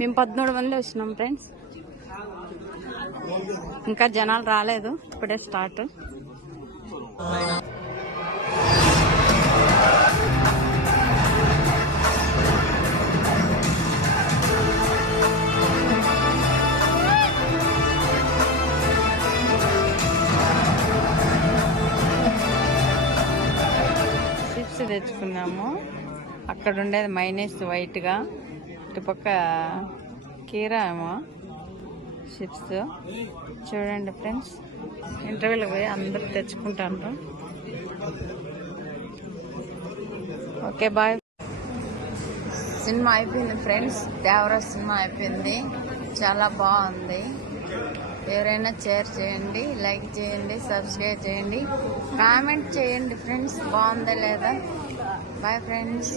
మేము 13 మంది వచ్చినాం ఫ్రెండ్స్. ఇంకా జనాలు రాలేదు, ఇప్పుడే స్టార్ట్. చిప్స్ తెచ్చుకున్నాము. అక్కడ ఉండేది మైనస్ వైట్గా, ఇటుపక్క కీరా ఏమో చిప్స్. చూడండి ఫ్రెండ్స్, ఇంటర్వ్యూలకు పోయి అందరూ తెచ్చుకుంటాను. Okay bye. సినిమా అయిపోయింది ఫ్రెండ్స్, దేవరా సినిమా అయిపోయింది. చాలా బాగుంది. ఎవరైనా షేర్ చేయండి, లైక్ చేయండి, సబ్స్క్రైబ్ చేయండి, కామెంట్ చేయండి ఫ్రెండ్స్. బాగుందా లేదా? Bye friends.